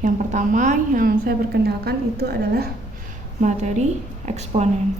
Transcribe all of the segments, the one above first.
Yang pertama yang saya perkenalkan itu adalah materi eksponen.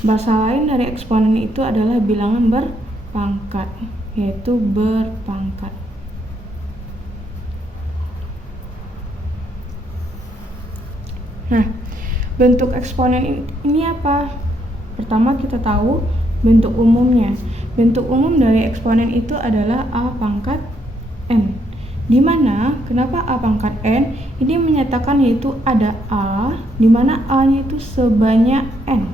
Bahasa lain dari eksponen itu adalah bilangan berpangkat, yaitu berpangkat. Nah, bentuk eksponen ini apa? Pertama kita tahu bentuk umumnya. Bentuk umum dari eksponen itu adalah A pangkat N. Dimana, kenapa A pangkat N? Ini menyatakan yaitu ada A, dimana A-nya itu sebanyak N.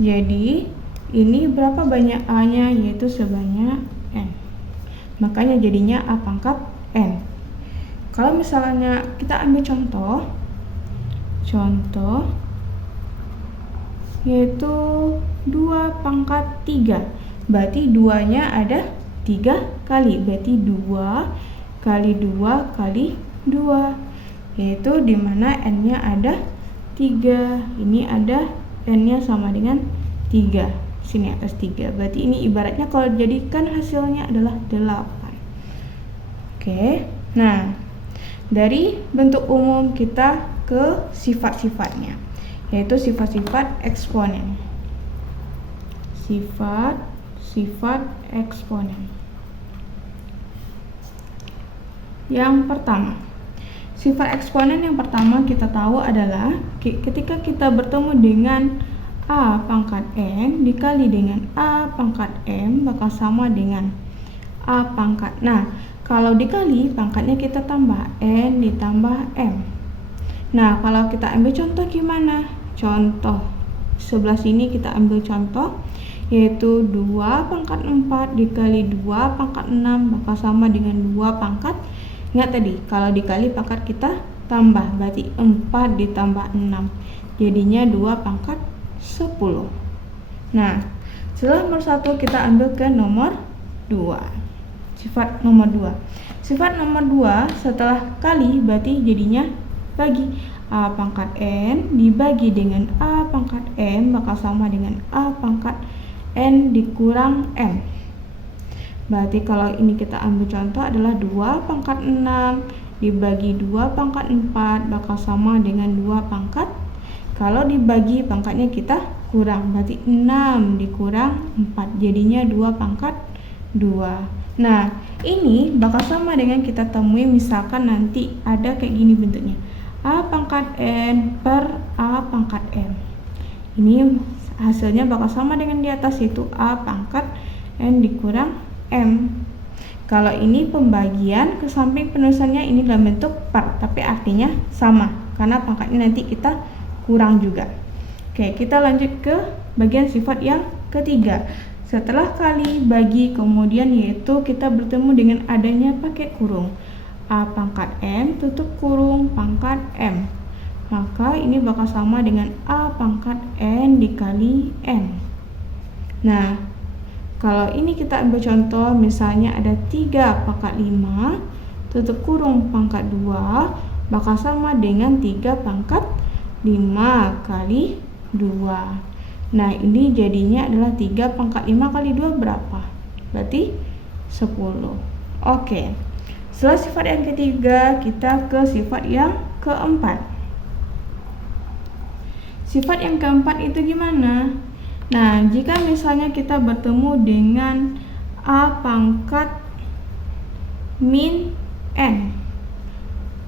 Jadi, ini berapa banyak A-nya? Yaitu sebanyak N. Makanya jadinya A pangkat N. Kalau misalnya kita ambil contoh yaitu 2 pangkat 3, berarti 2-nya ada 3 kali, berarti 2 kali 2 kali 2, yaitu dimana N-nya ada 3, ini ada N-nya sama dengan 3, sini atas 3, berarti ini ibaratnya kalau jadikan hasilnya adalah 8. Oke, nah dari bentuk umum kita ke sifat-sifatnya, yaitu sifat-sifat eksponen. Sifat eksponen. Yang pertama, sifat eksponen yang pertama kita tahu adalah ketika kita bertemu dengan A pangkat N dikali dengan A pangkat M bakal sama dengan A pangkat. Nah, kalau dikali pangkatnya kita tambah N ditambah M. Nah, kalau kita ambil contoh gimana? Contoh sebelah sini kita ambil contoh, yaitu 2 pangkat 4 dikali 2 pangkat 6 bakal sama dengan 2 pangkat. Ingat tadi, kalau dikali pangkat kita tambah, berarti 4 ditambah 6. Jadinya 2 pangkat 10. Nah, setelah nomor 1 kita ambil ke nomor 2. Sifat nomor 2. Sifat nomor 2 setelah kali berarti jadinya bagi. A pangkat N dibagi dengan A pangkat M bakal sama dengan A pangkat N dikurang M. Berarti kalau ini kita ambil contoh adalah 2 pangkat 6 dibagi 2 pangkat 4 bakal sama dengan 2 pangkat. Kalau dibagi pangkatnya kita kurang, berarti 6 dikurang 4 jadinya 2 pangkat 2. Nah, ini bakal sama dengan kita temui misalkan nanti ada kayak gini bentuknya. A pangkat N per A pangkat M. Ini hasilnya bakal sama dengan di atas, yaitu A pangkat N dikurang M. Kalau ini pembagian ke samping penulisannya ini dalam bentuk per, tapi artinya sama karena pangkatnya nanti kita kurang juga. Oke, kita lanjut ke bagian sifat yang ketiga. Setelah kali bagi kemudian yaitu kita bertemu dengan adanya pakai kurung. A pangkat N tutup kurung pangkat M. Maka ini bakal sama dengan A pangkat N dikali N. Nah, kalau ini kita ambil contoh misalnya ada 3 pangkat 5 tutup kurung pangkat 2 bakal sama dengan 3 pangkat 5 kali 2. Nah, ini jadinya adalah 3 pangkat 5 kali 2 berapa? Berarti 10. Oke. Setelah sifat yang ketiga, kita ke sifat yang keempat. Sifat yang keempat itu gimana? Nah, jika misalnya kita bertemu dengan A pangkat min N.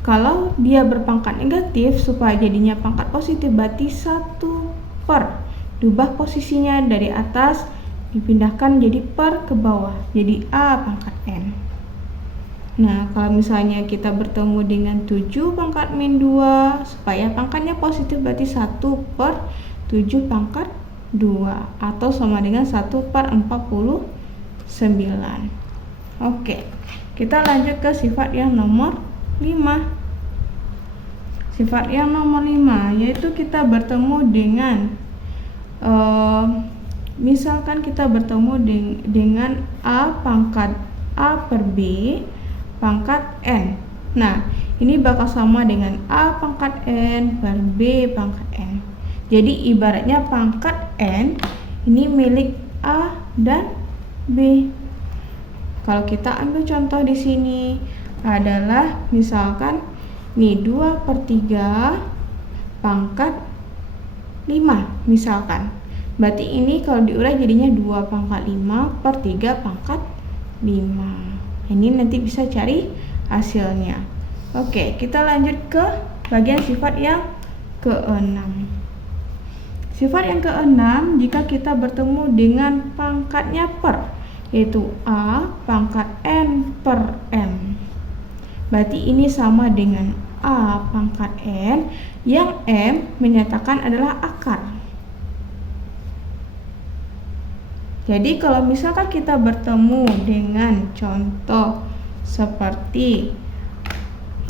Kalau dia berpangkat negatif supaya jadinya pangkat positif, berarti 1 per. Diubah posisinya dari atas, dipindahkan jadi per ke bawah, jadi A pangkat N. Nah, kalau misalnya kita bertemu dengan 7 pangkat min 2, supaya pangkatnya positif berarti 1 per 7 pangkat 2, atau sama dengan 1 per 49. Oke, kita lanjut ke sifat yang nomor 5. Sifat yang nomor 5, yaitu kita bertemu dengan misalkan kita bertemu dengan A pangkat A per B pangkat N. Nah, ini bakal sama dengan A pangkat N per B pangkat N. Jadi ibaratnya pangkat N ini milik A dan B. Kalau kita ambil contoh di sini adalah misalkan nih 2/3 pangkat 5 misalkan. Berarti ini kalau diurai jadinya 2/5/3 pangkat 5. Ini nanti bisa cari hasilnya. Oke, kita lanjut ke bagian sifat yang ke-6. Sifat yang ke-6 jika kita bertemu dengan pangkatnya per, yaitu A pangkat N per M. Berarti ini sama dengan A pangkat N yang M menyatakan adalah akar. Jadi kalau misalkan kita bertemu dengan contoh seperti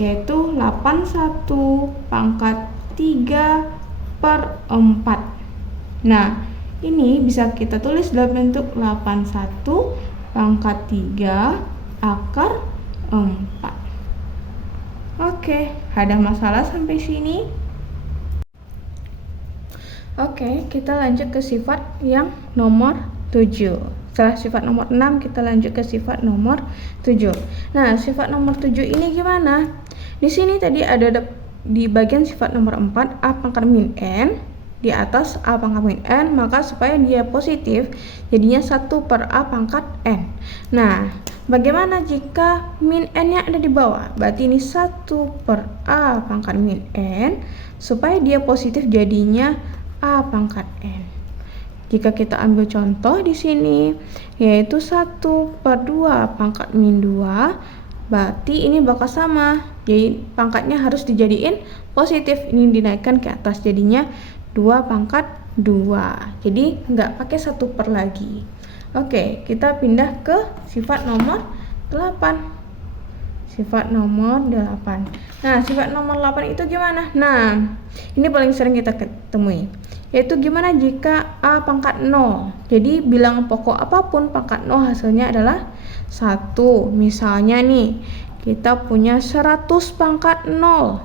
yaitu 81 pangkat 3/4. Nah, ini bisa kita tulis dalam bentuk 81 pangkat 3 akar 4. Oke, ada masalah sampai sini? Oke, kita lanjut ke sifat yang nomor 7. Setelah sifat nomor 6, kita lanjut ke sifat nomor 7. Nah, sifat nomor 7 ini gimana? Di sini tadi ada di bagian sifat nomor 4 A pangkat min N, di atas A pangkat min N, maka supaya dia positif jadinya 1/A pangkat N. Nah, bagaimana jika min N-nya ada di bawah? Berarti ini 1/A pangkat min N, supaya dia positif jadinya A pangkat N. Jika kita ambil contoh di sini yaitu 1/2 pangkat min 2, berarti ini bakal sama. Jadi pangkatnya harus dijadiin positif. Ini dinaikkan ke atas jadinya 2/2. Jadi nggak pakai 1/per lagi. Oke, kita pindah ke sifat nomor 8. Sifat nomor 8. Nah, sifat nomor 8 itu gimana? Nah, ini paling sering kita ketemui. Yaitu gimana jika A pangkat 0. Jadi bilangan pokok apapun pangkat 0 hasilnya adalah 1. Misalnya nih, kita punya 100 pangkat 0.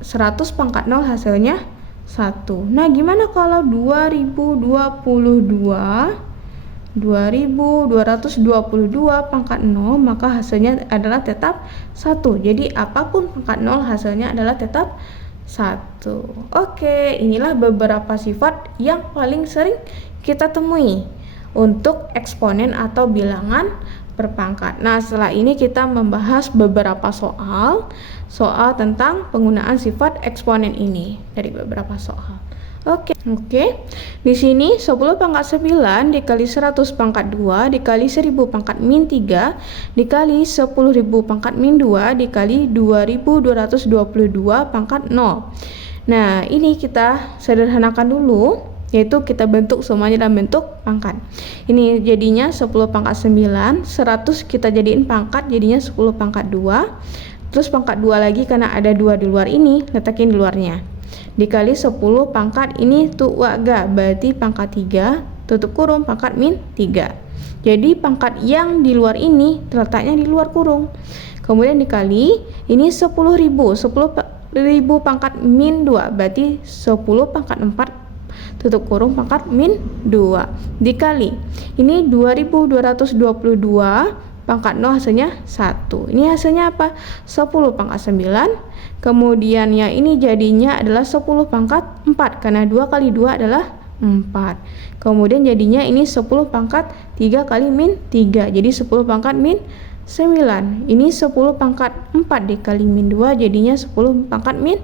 100 pangkat 0 hasilnya 1. Nah, gimana kalau 2222 pangkat 0, maka hasilnya adalah tetap 1. Jadi apapun pangkat 0 hasilnya adalah tetap 1. Oke, inilah beberapa sifat yang paling sering kita temui untuk eksponen atau bilangan berpangkat. Nah, setelah ini kita membahas beberapa soal tentang penggunaan sifat eksponen ini dari beberapa soal. Oke. Di sini 10 pangkat 9 dikali 100 pangkat 2 dikali 1000 pangkat min 3 dikali 10.000 pangkat min 2 dikali 2222 pangkat 0. Nah, ini kita sederhanakan dulu, yaitu kita bentuk semuanya dalam bentuk pangkat. Ini jadinya 10 pangkat 9, 100 kita jadiin pangkat jadinya 10 pangkat 2. Terus pangkat 2 lagi karena ada 2 di luar ini, letakin di luarnya. Dikali 10 pangkat ini tuh waga, berarti pangkat 3 tutup kurung pangkat min 3. Jadi pangkat yang di luar ini terletaknya di luar kurung. Kemudian dikali ini 10.000 pangkat min 2, berarti 10 pangkat 4 tutup kurung pangkat min 2. Dikali ini 2222 pangkat 0 hasilnya 1. Ini hasilnya apa? 10 pangkat 9. Kemudian yang ini jadinya adalah 10 pangkat 4 karena 2 kali 2 adalah 4. Kemudian jadinya ini 10 pangkat 3 kali min 3. Jadi 10 pangkat min 9. Ini 10 pangkat 4 dikali min 2 jadinya 10 pangkat min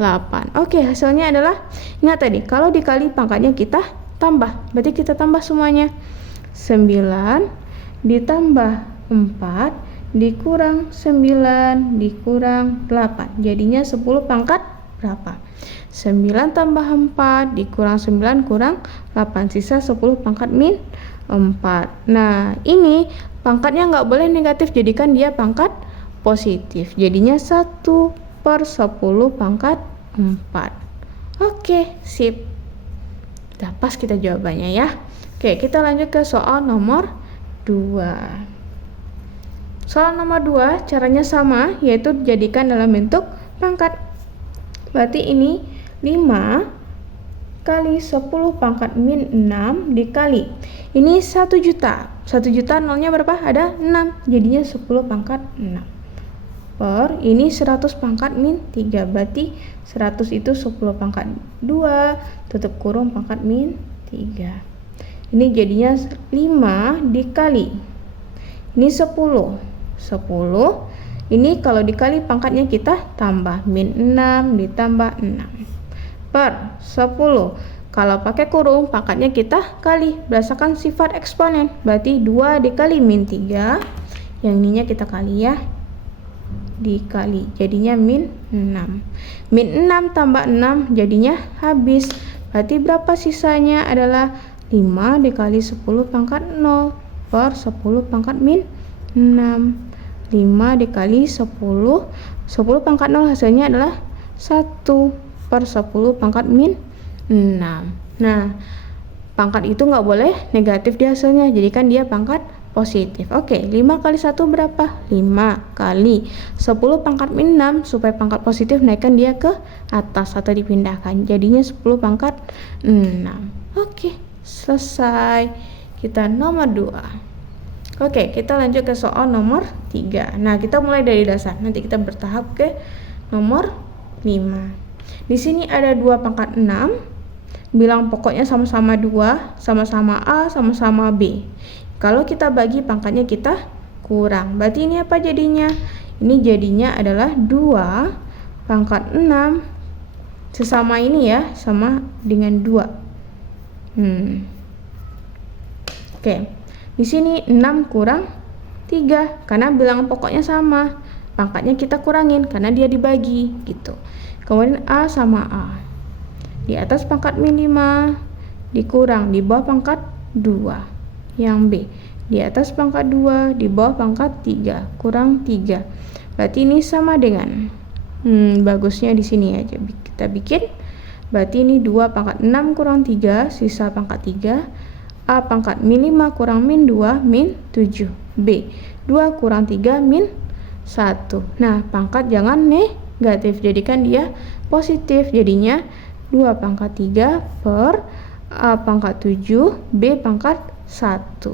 8. Oke, hasilnya adalah, ingat tadi kalau dikali pangkatnya kita tambah. Berarti kita tambah semuanya. 9 ditambah 4 dikurang 9 dikurang 8. Jadinya 10 pangkat berapa? 9 tambah 4 dikurang 9 kurang 8. Sisa 10 pangkat min 4. Nah, ini pangkatnya nggak boleh negatif, jadikan dia pangkat positif. Jadinya 1/10 pangkat 4. Oke, sip. Udah pas kita jawabannya ya. Oke, kita lanjut ke soal nomor 2. Soal nomor 2 caranya sama, yaitu dijadikan dalam bentuk pangkat. Berarti ini 5 kali 10 pangkat min 6 dikali. Ini 1 juta. 1 juta nolnya berapa? Ada 6, jadinya 10 pangkat 6. Per, ini 100 pangkat min 3, berarti 100 itu 10 pangkat 2, tutup kurung pangkat min 3. Ini jadinya 5 dikali, ini 10. Ini kalau dikali pangkatnya kita tambah, min 6 ditambah 6 per 10. Kalau pakai kurung pangkatnya kita kali, berdasarkan sifat eksponen, berarti 2 dikali min 3, yang ininya kita kali ya, dikali, jadinya min 6. Min 6 tambah 6 jadinya habis, berarti berapa sisanya? Adalah 5 dikali 10 pangkat 0 per 10 pangkat min 6. 5 dikali 10 pangkat 0 hasilnya adalah 1 per 10 pangkat min 6. Nah, pangkat itu nggak boleh negatif di hasilnya, jadi kan dia pangkat positif. Oke, 5 kali 1 berapa? 5 kali 10 pangkat min 6, supaya pangkat positif naikkan dia ke atas atau dipindahkan, jadinya 10 pangkat 6. Oke, selesai. Kita nomor 2. Oke, kita lanjut ke soal nomor 3. Nah, kita mulai dari dasar, nanti kita bertahap ke nomor 5. Di sini ada 2 pangkat 6, bilang pokoknya sama-sama 2, sama-sama A, sama-sama B. Kalau kita bagi pangkatnya kita kurang, berarti ini apa jadinya? Ini jadinya adalah 2 pangkat 6, sesama ini ya, sama dengan 2. Oke, di sini 6 kurang 3, karena bilangan pokoknya sama, pangkatnya kita kurangin karena dia dibagi gitu. Kemudian A sama A, di atas pangkat min 5 dikurang di bawah pangkat 2. Yang B, di atas pangkat 2 di bawah pangkat 3 kurang 3, berarti ini sama dengan bagusnya di sini aja kita bikin, berarti ini 2 pangkat 6 kurang 3, sisa pangkat 3. A pangkat min 5 kurang min 2, min 7. B, 2 kurang 3 min 1. Nah, pangkat jangan negatif, jadikan dia positif, jadinya 2 pangkat 3 per A pangkat 7, B pangkat 1.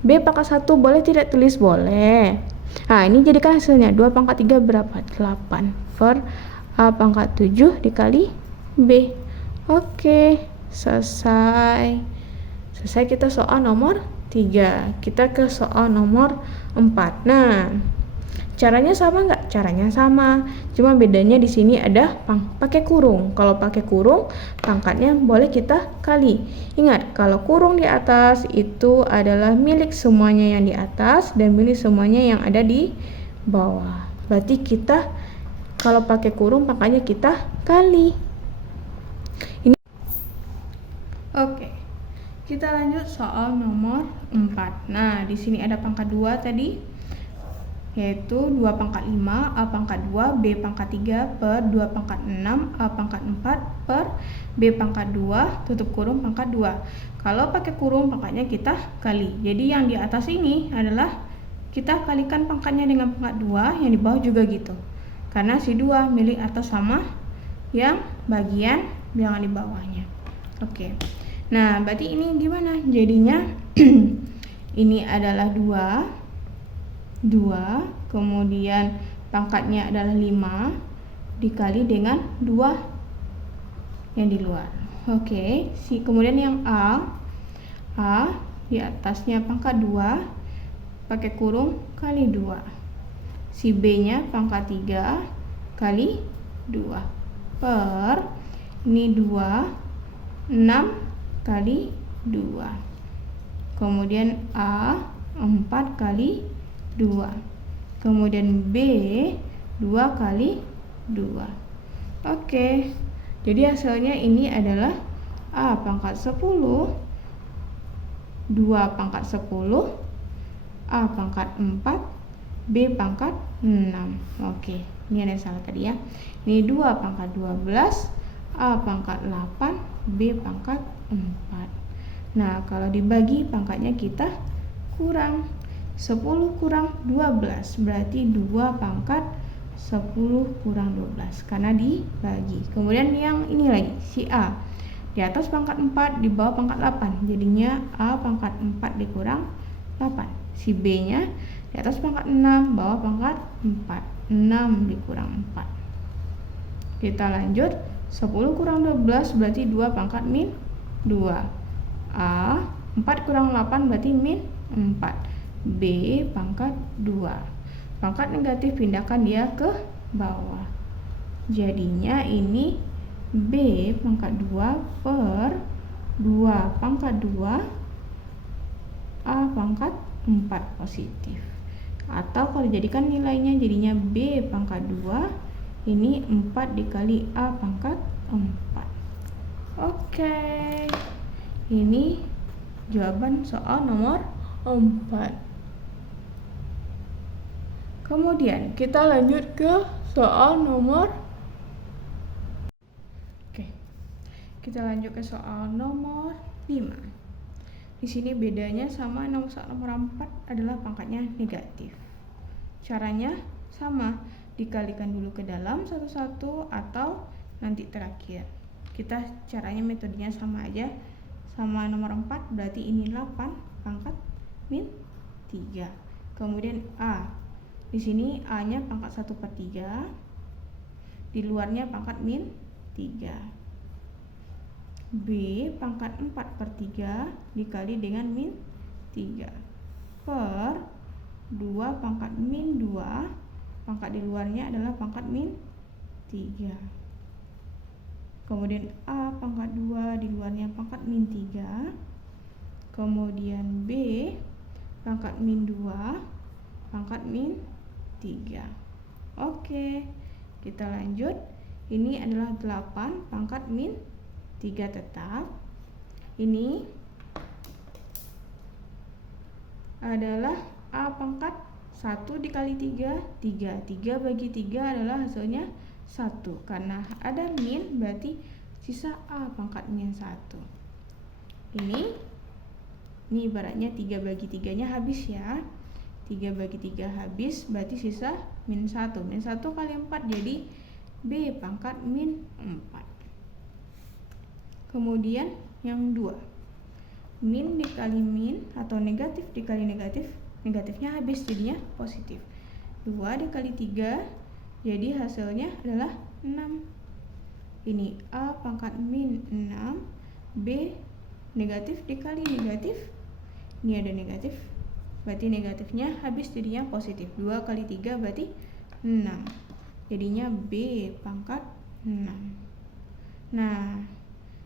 B pangkat 1 boleh tidak tulis? Boleh. Nah, ini jadikan hasilnya 2 pangkat 3 berapa? 8 per A pangkat 7 dikali B. Oke, selesai. Selesai kita soal nomor 3. Kita ke soal nomor 4. Nah, caranya sama nggak? Caranya sama, cuma bedanya di sini ada pakai kurung. Kalau pakai kurung, pangkatnya boleh kita kali. Ingat, kalau kurung di atas itu adalah milik semuanya yang di atas dan milik semuanya yang ada di bawah. Berarti kita kalau pakai kurung pangkatnya kita kali. Ini oke. Kita lanjut soal nomor 4. Nah, di sini ada pangkat 2 tadi, yaitu 2 pangkat 5 A pangkat 2 B pangkat 3 per 2 pangkat 6 A pangkat 4 per B pangkat 2 tutup kurung pangkat 2. Kalau pakai kurung pangkatnya kita kali, jadi yang di atas ini adalah kita kalikan pangkatnya dengan pangkat 2, yang di bawah juga gitu, karena si 2 milik atas sama yang bagian bilangan di bawahnya. Oke, nah berarti ini gimana jadinya? Ini adalah 2, kemudian pangkatnya adalah 5 dikali dengan 2 yang di luar. Oke, kemudian yang A di atasnya pangkat 2 pakai kurung kali 2. Si B nya pangkat 3 kali 2 per ini 2 6 kali 2. Kemudian A 4 kali 2, kemudian B 2 kali 2. Oke, jadi hasilnya ini adalah A pangkat 10, 2 pangkat 10, A pangkat 4, B pangkat 6. Oke, ini ada yang salah tadi ya. Ini 2 pangkat 12, A pangkat 8, B pangkat 4. Nah, kalau dibagi pangkatnya kita kurang. 10 kurang 12 berarti 2 pangkat 10 kurang 12 karena dibagi. Kemudian yang ini lagi si A Di atas pangkat 4, di bawah pangkat 8. Jadinya A pangkat 4 dikurang 8. Si B-nya di atas pangkat 6, bawah pangkat 4. 6 dikurang 4. Kita lanjut. 10 kurang 12 berarti 2 pangkat min 2. A 4 kurang 8 berarti min 4. B pangkat 2. Pangkat negatif pindahkan dia ke bawah. Jadinya ini B pangkat 2 per 2 pangkat 2 A pangkat 4 positif. Atau kalau dijadikan nilainya jadinya B pangkat 2 ini 4 dikali A pangkat 4. Oke. Ini jawaban soal nomor 4. Kemudian kita lanjut ke soal nomor Kita lanjut ke soal nomor 5. Di sini bedanya sama soal nomor 4 adalah pangkatnya negatif. Caranya sama, dikalikan dulu ke dalam satu-satu atau nanti terakhir. Kita caranya metodenya sama aja. Sama nomor 4 berarti ini 8 pangkat min 3. Kemudian A. Di sini A-nya pangkat 1/3. Di luarnya pangkat min 3. B pangkat 4/3 dikali dengan min 3 per 2 pangkat min 2, pangkat di luarnya adalah pangkat min 3. Kemudian A pangkat 2 di luarnya pangkat min 3. Kemudian B pangkat min 2 pangkat min 3. Oke, kita lanjut. Ini adalah 8 pangkat min 3 tetap. Ini adalah A pangkat 1 dikali 3, 3 bagi 3 adalah hasilnya 1. Karena ada min berarti sisa A pangkat min 1. Ini ibaratnya 3 bagi 3-nya habis ya. 3 bagi 3 habis berarti sisa min 1. Min 1 kali 4 jadi B pangkat min 4. Kemudian yang 2, min dikali min atau negatif dikali negatif, negatifnya habis jadinya positif. 2 dikali 3 jadi hasilnya adalah 6. Ini A pangkat min 6, B negatif dikali negatif, ini ada negatif berarti negatifnya habis jadinya positif. 2 kali 3 berarti 6, jadinya B pangkat 6. Nah,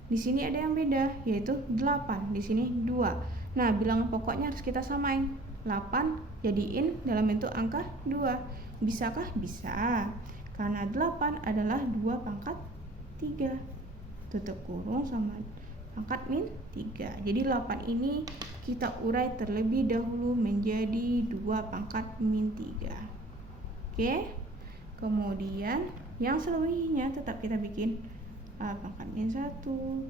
di sini ada yang beda, yaitu 8. Di sini 2. Nah, bilangan pokoknya harus kita samain. 8 jadiin dalam bentuk angka 2. Bisakah? Bisa. Karena 8 adalah 2 pangkat 3. Tutup kurung sama pangkat min 3. Jadi 8 ini kita urai terlebih dahulu menjadi 2 pangkat min 3. Oke. Kemudian yang selebihnya tetap kita bikin A pangkat min 1,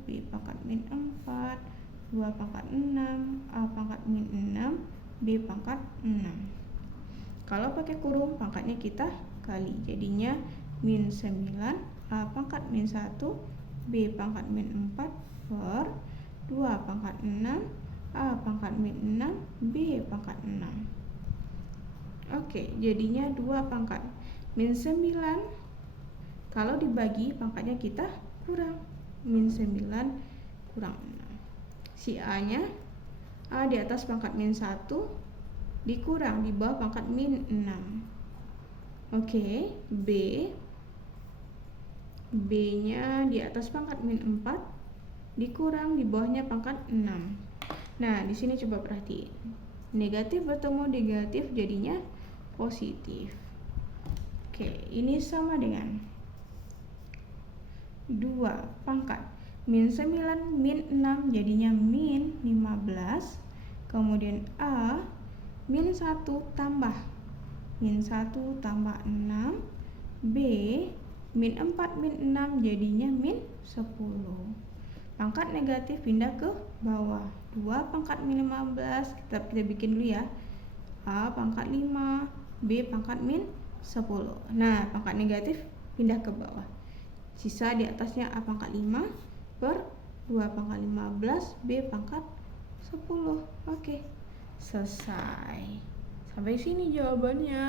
B pangkat min 4, 2 pangkat 6, A pangkat min 6, B pangkat 6. Kalau pakai kurung pangkatnya kita kali, jadinya min 9, A pangkat min 1, B pangkat min 4 per 2 pangkat 6, A pangkat min 6, B pangkat 6. Oke, jadinya 2 pangkat min 9. Kalau dibagi pangkatnya kita kurang, min 9 kurang 6. Si A nya A di atas pangkat min 1 dikurang di bawah pangkat min 6. Oke, B nya di atas pangkat min 4 dikurang di bawahnya pangkat 6. Nah, di sini coba perhatiin. Negatif bertemu negatif jadinya positif. Oke, ini sama dengan 2 pangkat min 9 min 6 jadinya min 15. Kemudian A min 1 tambah min 1 tambah 6, B min 4 min 6 jadinya min 10. Pangkat negatif pindah ke bawah. 2 pangkat min 15 kita bikin dulu ya. A pangkat 5, B pangkat min 10. Nah, pangkat negatif pindah ke bawah. Sisa di atasnya A pangkat 5 per 2 pangkat 15, B pangkat 10. Oke, selesai. Sampai sini jawabannya.